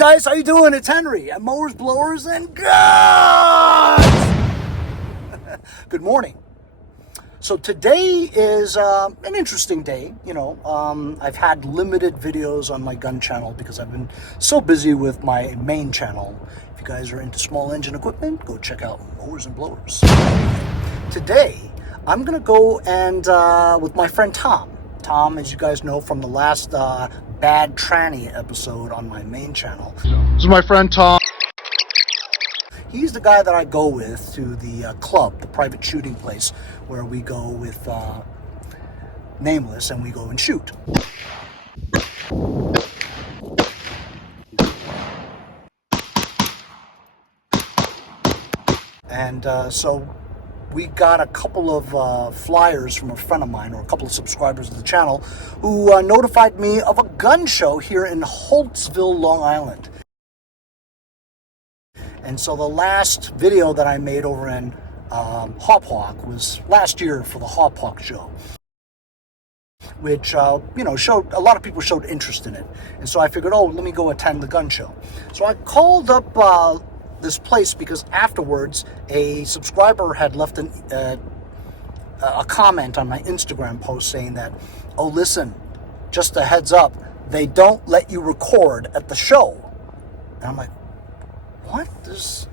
guys, how you doing? It's Henry at Mowers, Blowers, and Guns! Good morning. So today is an interesting day. You know, I've had limited videos on my gun channel because I've been so busy with my main channel. If you guys are into small engine equipment, go check out Mowers and Blowers. Today, I'm gonna go and with my friend Tom. Tom, as you guys know from the last Bad Tranny episode on my main channel. This is my friend Tom. He's the guy that I go with to the club, the private shooting place, where we go with Nameless and we go and shoot. And so we got a couple of flyers from a friend of mine, or a couple of subscribers of the channel, who notified me of a gun show here in HOLTSVILLE, Long Island. And so the last video that I made over in Hop was last year for the Hop show, which you know, showed a lot of people showed interest in it. And so I figured, oh, let me go attend the gun show. So I called up this place because afterwards a subscriber had left a comment on my Instagram post saying that, oh, listen, just a heads up, they don't let you record at the show. And I'm like, what? There's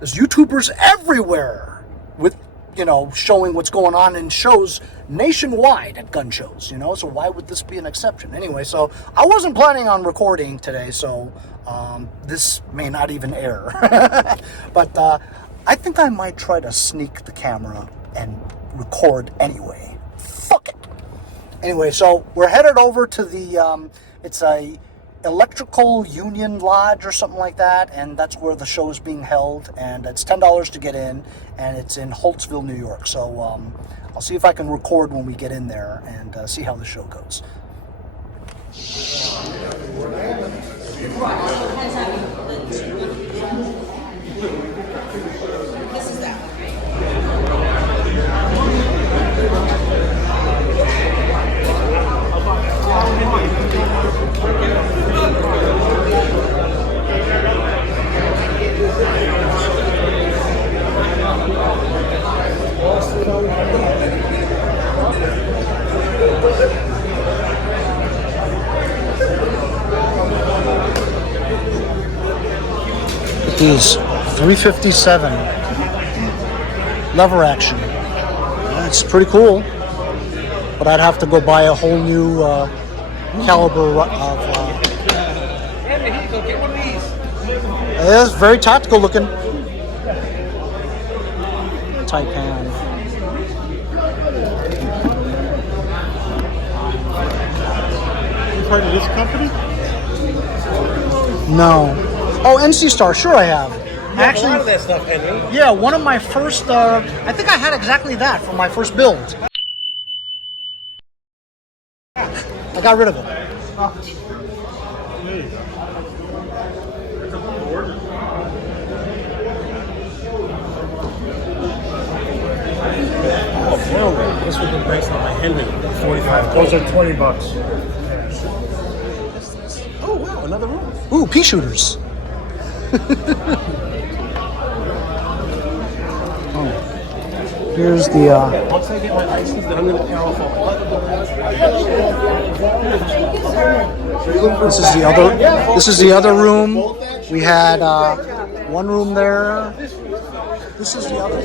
YouTubers everywhere with, you know, showing what's going on in shows nationwide at gun shows, you know, so why would this be an exception? Anyway, so I wasn't planning on recording today, so this may not even air. But I think I might try to sneak the camera and record anyway. Fuck it. Anyway, so we're headed over to the, it's a Electrical Union Lodge or something like that, and that's where the show is being held, and it's $10 to get in, and it's in Holtsville, New York. So I'll see if I can record when we get in there and see how the show goes. Is 357 lever action. It's pretty cool, but I'd have to go buy a whole new caliber of. It is very tactical looking. Taipan. You part of this company? No. Oh, NC Star, sure I have. Actually, a lot of that stuff, Henry. Yeah, one of my first, I think I had exactly that for my first build. I got rid of it. Oh, hell, this would be nice on my Henry. 45. Those are $20. Oh, wow, another room. Ooh, pea shooters. Oh. Here's the Once I get my license, then I'm going to count for This is the other room. We had one room there. This is the other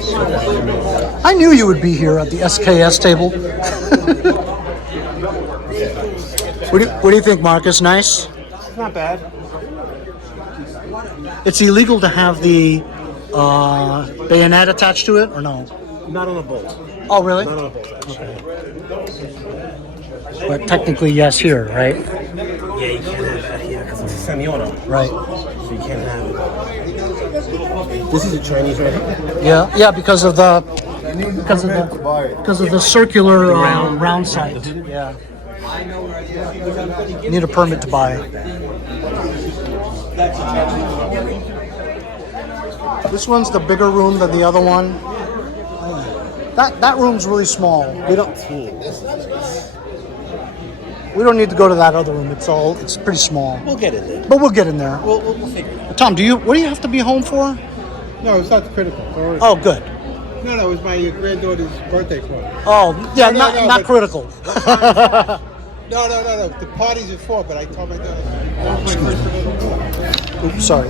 room. I knew you would be here at the SKS table. What do you think, Marcus? Nice? It's not bad. It's illegal to have the bayonet attached to it, or no? Not on a bolt. Oh, really? Not on a bolt, actually. Okay. But technically, yes, here, right? Yeah, you can't have that here because it's a semi-auto. Right. So you can't have it. This is a Chinese right here. Yeah, because of the circular round sight. Yeah. You need a permit to buy. This one's the bigger room than the other one. That room's really small. We don't. We don't need to go to that other room. It's pretty small. We'll get it there. But we'll get in there. We'll figure it out. Tom, what do you have to be home for? No, it's not critical. Oh, good. No, it was my granddaughter's birthday party. Oh, yeah, No, not critical. No. The party's at 4, but I told my daughter. Oops, sorry.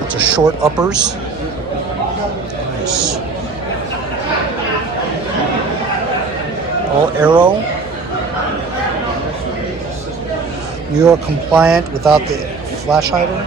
It's a short uppers. Nice. All arrow. New York compliant without the flash hider.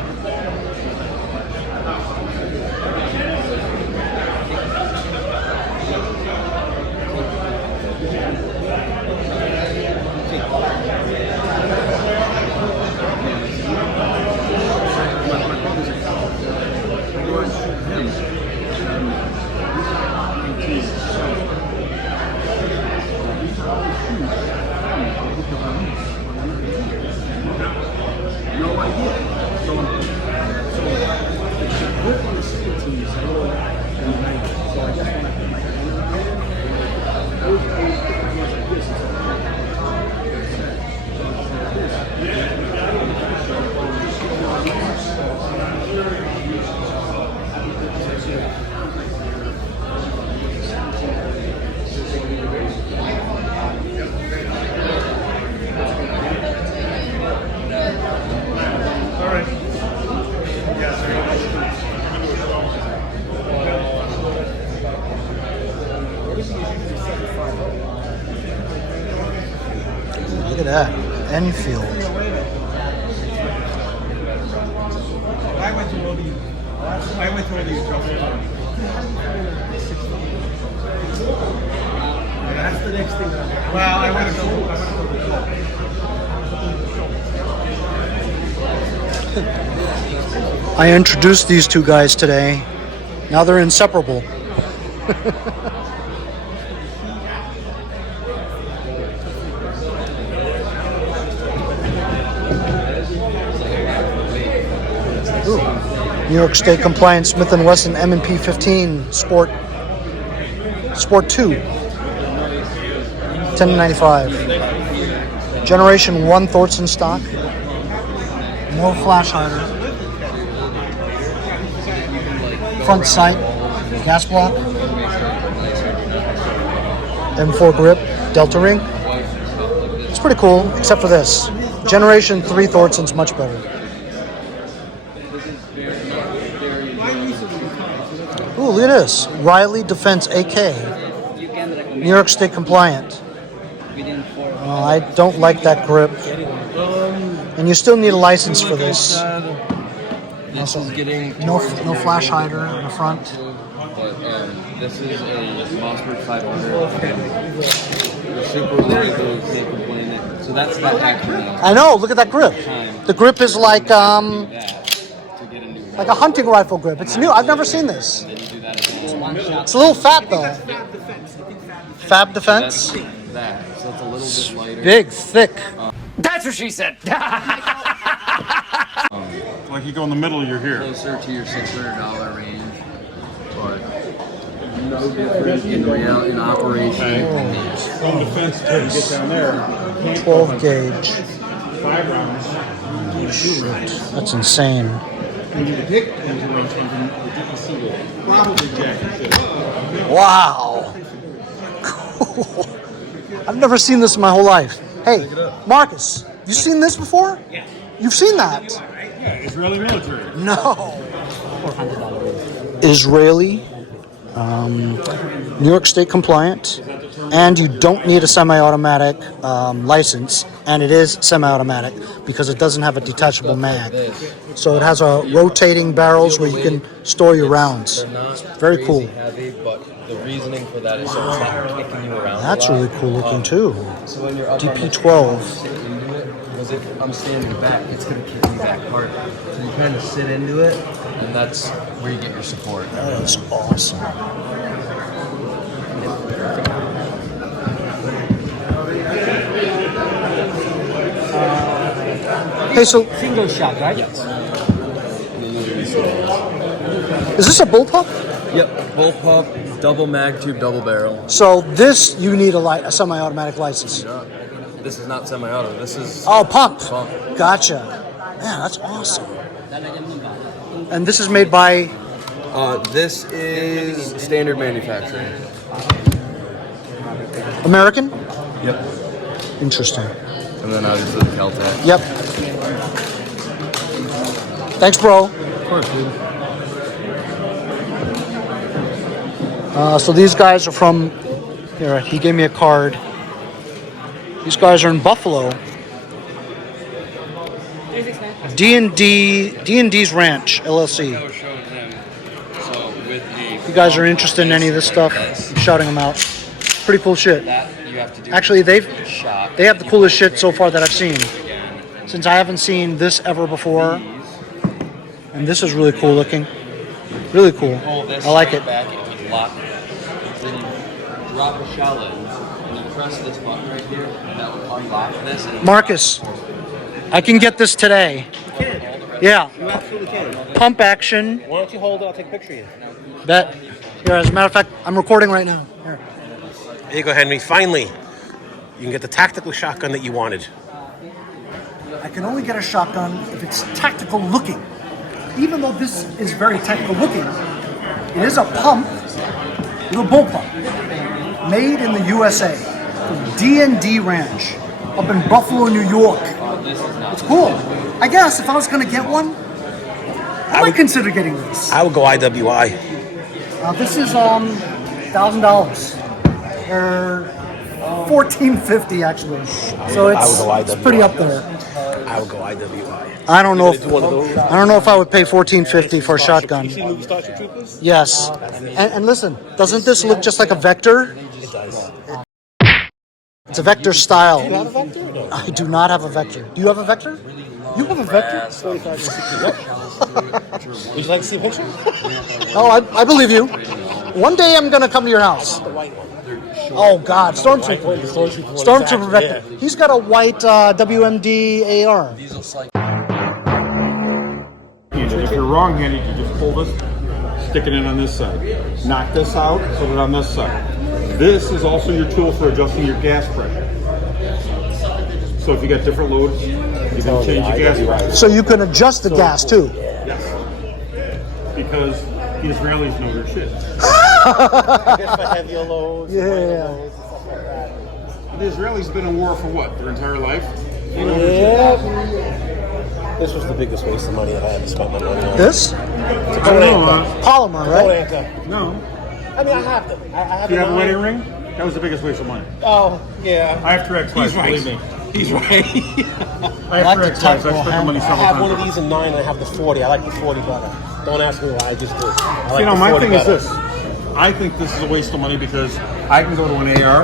Look at that. Enfield. I went to all these That's the next thing. Well, I went to I introduced these two guys today. Now they're inseparable. New York State compliant Smith & Wesson M&P 15 Sport 2, $10.95. Generation 1 Thorson stock. No flash hider. Front sight, gas block. M4 grip, Delta ring. It's pretty cool, except for this. Generation 3 Thorson's much better. Ooh, look at this. Riley Defense AK. New York State compliant. I don't like that grip. And you still need a license for this. This is getting No flash hider in the front. But this is a Monstrum 500. Super reliable, can't complain it. So that's that action. I know. Look at that grip. The grip is like a hunting rifle grip. It's new. I've never seen this. It's a little fat though. Fab Defense. That. So it's a little bit lighter. Big, thick. That's what she said. Like you go in the middle, you're here. Closer to your $600 range, but no different in operation. From the fence to get down there. 12 gauge. 5 rounds. That's insane. Wow. Cool. I I've never seen this in my whole life. Hey, Marcus, you seen this before? Yeah. You've seen that? Yeah, Israeli military. No. Israeli, New York State compliant, and you don't need a semi-automatic license, and it is semi-automatic because it doesn't have a detachable mag. So it has a rotating barrels where you can store your rounds. They're not Very crazy cool. heavy, but the reasoning for that is so it's not kicking you around. That's a lot. really cool looking too. So when you're up on the DP12. sit into it, because if I'm standing back, it's going to kick me back harder. So you kind of sit into it, and that's where you get your support. That is awesome. Hey, so Single shot, right? Yes. is this a bullpup? Yep. Bullpup, double mag tube, double barrel. So this you need a semi-automatic license. This is not semi-auto. This is Oh, pump. pump. Gotcha. Man, that's awesome. And this is made by This is standard manufacturing. American? Yep. Interesting. And then obviously the Kel-Tec. Yep. Thanks, bro. Of course, dude. So these guys are from here. He gave me a card. These guys are in Buffalo. D&D's Ranch LLC. I was showing him. So with the If you guys are interested in any of this stuff, I'm shouting them out. Pretty cool shit. that you have to do. Actually, they shot. have the coolest shit so far that I've seen. Again. Since I haven't seen this ever before. And this is really cool looking. Really cool. Pull this I like straight it. back and you lock it. Then you drop a shell in and you press this button right here and that will unlock this. And Marcus, I can get this today. Yeah. You absolutely can. Pump action. Why don't you hold it? I'll take a picture of you. Bet. Here, as a matter of fact, I'm recording right now. Here. There you go, Henry. Finally, you can get the tactical shotgun that you wanted. I can only get a shotgun if it's tactical looking. Even though this is very tactical looking, it is a pump with a bullpup. Made in the USA. From D&D Ranch. Up in Buffalo, New York. It's cool. I guess if I was going to get one, I might consider getting this. I would go IWI. This is $1,000 or $1,450 actually. So I would go it's pretty up there. I would go IWI. I don't know if Do one of those. I don't know if I would pay $1,450 for a shotgun. You see movie Starship Troopers? Yes, and listen, doesn't this look just like a Vector? It does. It's a Vector style. Do you have a Vector? Or no? I do not have a Vector. Do you have a Vector? You have a Vector? Would you like to see a picture? Oh, I believe you. One day I'm gonna come to your house. The white one. Oh God, Stormtrooper. The Stormtrooper one, Stormtrooper exactly, Vector. He's got a white WMD AR. If you're wrong-handed, you just pull this, stick it in on this side. Knock this out, put it on this side. This is also your tool for adjusting your gas pressure. So if you got different loads, you can change your gas pressure. So you can adjust the gas too. Yes. Because the Israelis know their shit. I guess for heavier loads. Yeah. lighter loads, and stuff like that. The Israelis been in war for what? Their entire life? They know their shit. Yeah. This was the biggest waste of money that I ever spent my money on. This? I don't know, Polymer, Don't right? anchor. No. I mean, I have them. I have Do you have a them wedding on. ring? That was the biggest waste of money. Oh, yeah. I have two ex-wives, He's right. believe me. He's right. I have like two the ex-wives. type I spent the money I several have one of times. these in 9 and I have the 40. I like the 40 better. Don't ask me why, I just do. I like You know, the my 40 thing is better. this. I think this is a waste of money because I can go to an AR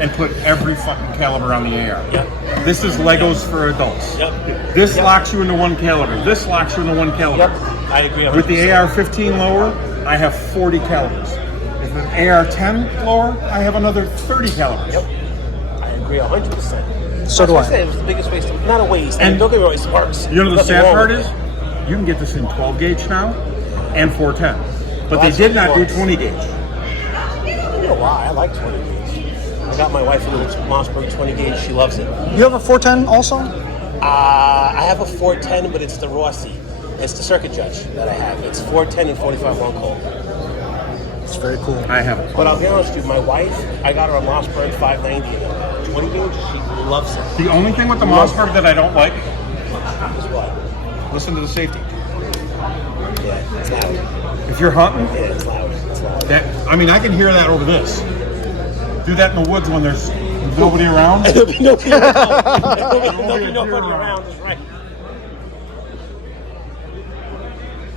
and put every fucking caliber on the AR. Yep. This is Legos for adults. Yep. This locks you into one caliber. This locks you into one caliber. Yep. I agree. With the AR-15 lower, I have 40 calibers. If an AR-10 lower, I have another 30 calibers. Yep. I agree 100%. So do That's why I I. said it was the biggest waste of, not a waste. And- And don't get me wrong, it works. You know the Nothing sad wrong part with is, it. you can get this in 12 gauge now and 410. But Well, they that's did what not he do wants. 20 gauge. You know why? I like 20 gauge. I got my wife a little Mossberg 20 gauge. She loves it. You have a 410 also? I have a 410, but it's the Rossi. It's the circuit judge that I have. It's 410 and 45 long cold. It's very cool. I have it. But I'll be honest with you, my wife, I got her a Mossberg 590. 20 gauge. She loves it. The only thing with the Mossberg that I don't like, Is what? listen to the safety. Yeah, it's loud. If you're hunting, Yeah, it's loud. It's loud. that, I mean, I can hear that over this. Do that in the woods when there's nobody around. There'll be nobody around. There'll be nobody around. That's right.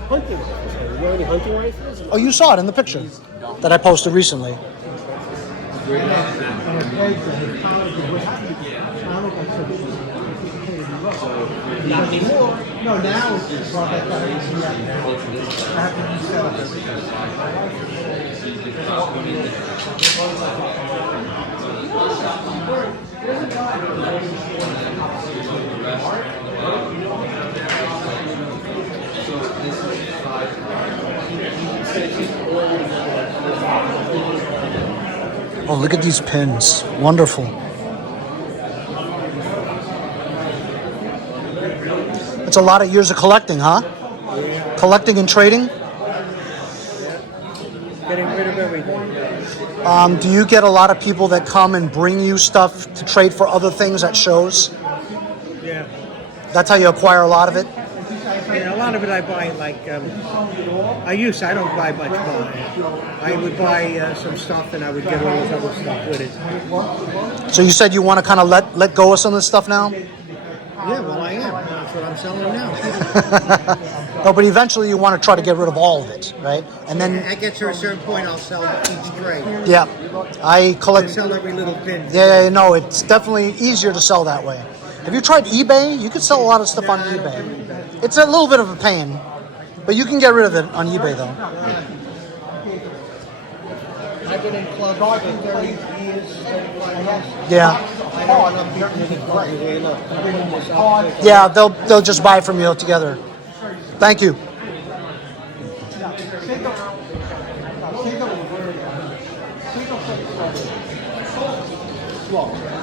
Hunting rifles. Are you wearing any hunting rifles? Oh, you saw it in the picture that I posted recently. Not anymore. No, now it's I have to reset up Oh, look at these pins. Wonderful. It's a lot of years of collecting, huh? Collecting and trading? Getting rid of everything. Do you get a lot of people that come and bring you stuff to trade for other things at shows? Yeah. That's how you acquire a lot of it? Yeah, a lot of it I buy like, I don't buy much more. I would buy some stuff and I would get all this other stuff with it. So you said you want to kind of let go of some of this stuff now? Yeah, well I am. That's what I'm selling now. No, but eventually you want to try to get rid of all of it, right? And then, I get to a certain point, I'll sell each tray. yeah, I I collect. sell every little pin. Yeah, no, it's definitely easier to sell that way. Have you tried eBay? You can sell a lot of stuff on eBay. It's a little bit of a pain, but you can get rid of it on eBay though. I've been in clubs for 30 years, 35 years. Yeah, I know enough people to get great. Bringing this up. yeah, they'll just buy from you together. Thank you.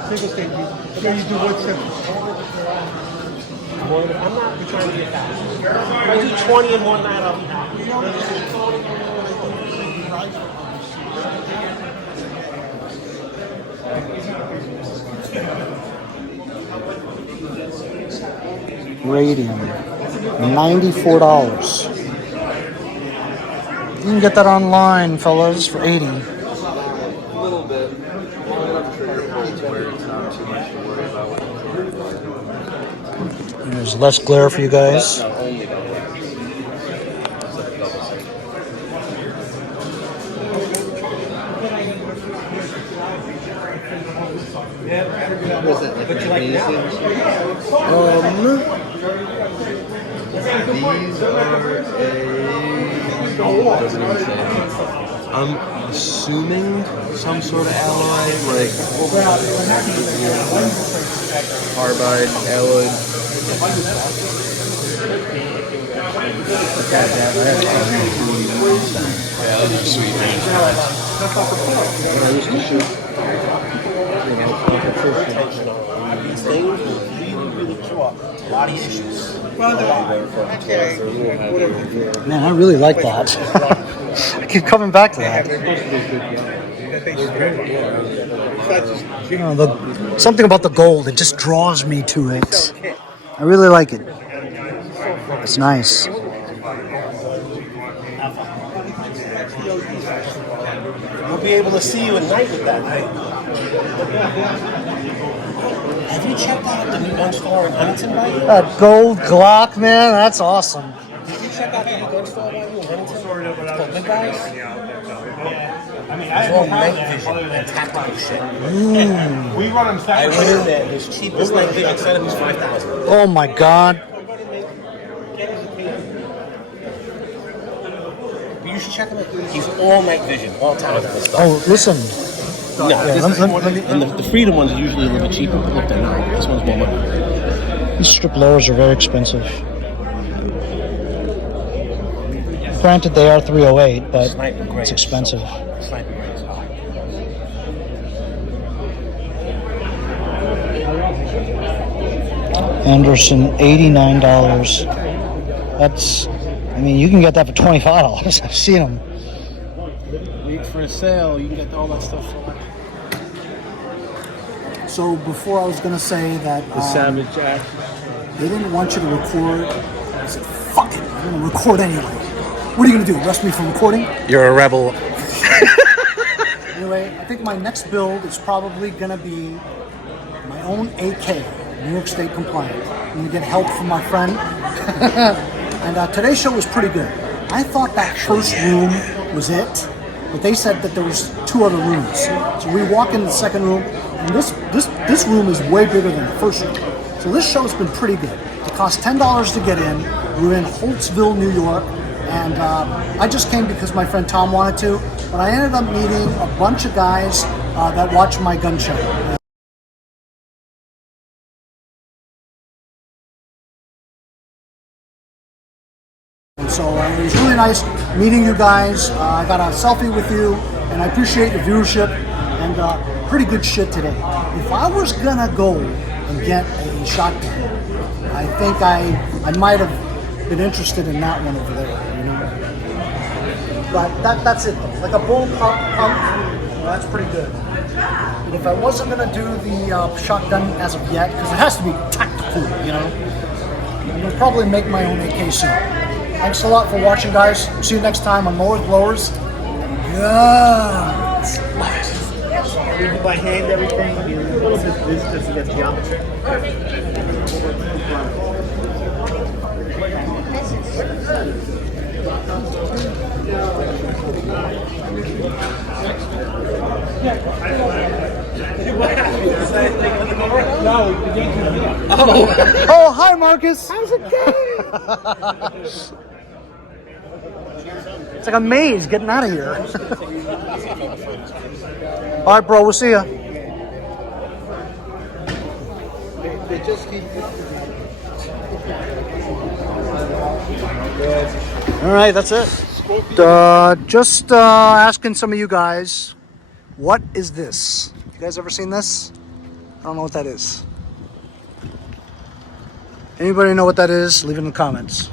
Single stage. So you do what simple? I'm not trying to get fast. If I do 20 and more than that, I'll be happy. Radium, $94. You can get that online, fellas, for $80. A little bit. Long enough trigger pulls where it's not too much to worry about. And there's less glare for you guys. Not only double X. It's like double sync. What is that, like an amazing? These are doesn't even say. I'm assuming some sort of alloy, like carbide, alloy. Yeah, those are sweet range cards. I used to shoot. These things will really cure a lot of issues. Man, I really like that. I keep coming back to that. You know, something about the gold, it just draws me to it. I really like it. It's nice. We'll be able to see you at night with that, right? Have you checked out the new gun store in Huntington by you? That gold Glock, man, that's awesome. Did you check out the new gun store by you in Huntington? It's called Good Guys. It's all night vision and tactical shit. We run them I went in there. His cheapest night vision setup is $5,000. Oh my God. But you should check him out. He's all night vision, all time with this stuff. Oh, listen. No, and the Freedom ones are usually a little bit cheaper. Look, they're not. This one's more money. These strip lowers are very expensive. Granted, they are 308, but Sniper grade it's is expensive. so high. Sniper grade is high. Anderson, $89. That's, I mean, you can get that for $25. I've seen them. Wait for a sale. You can get all that stuff for like So before I was gonna say that The Savage Act. they didn't want you to record. I said, fuck it, I'm gonna record anyway. What are you gonna do, arrest me for recording? You're a rebel. Anyway, I think my next build is probably gonna be my own AK, New York State compliant. I'm gonna get help from my friend. And today's show was pretty good. I thought that first room was it, but they said that there was 2 other rooms. So we walk in the second room, and this room is way bigger than the first room. So this show's been pretty good. It cost $10 to get in. We're in HOLTSVILLE, New York, and I just came because my friend Tom wanted to, but I ended up meeting a bunch of guys that watch my gun show. And so it was really nice meeting you guys. I got a selfie with you, and I appreciate your viewership, and pretty good shit today. If I was gonna go and get a shotgun, I think I might have been interested in that one over there, you know? But that's it though. Like a bull pump, that's pretty good. And if I wasn't gonna do the shotgun as of yet, because it has to be tactical, you know, I'm gonna probably make my own AK soon. Thanks a lot for watching, guys. See you next time on Mowers Blowers. Guns. You do by hand everything. This just gets geometry. Oh, hi, Marcus. How's it going? It's like a maze getting out of here. All right, bro. We'll see ya. All right, that's it. Just asking some of you guys, what is this? You guys ever seen this? I don't know what that is. Anybody know what that is? Leave it in the comments.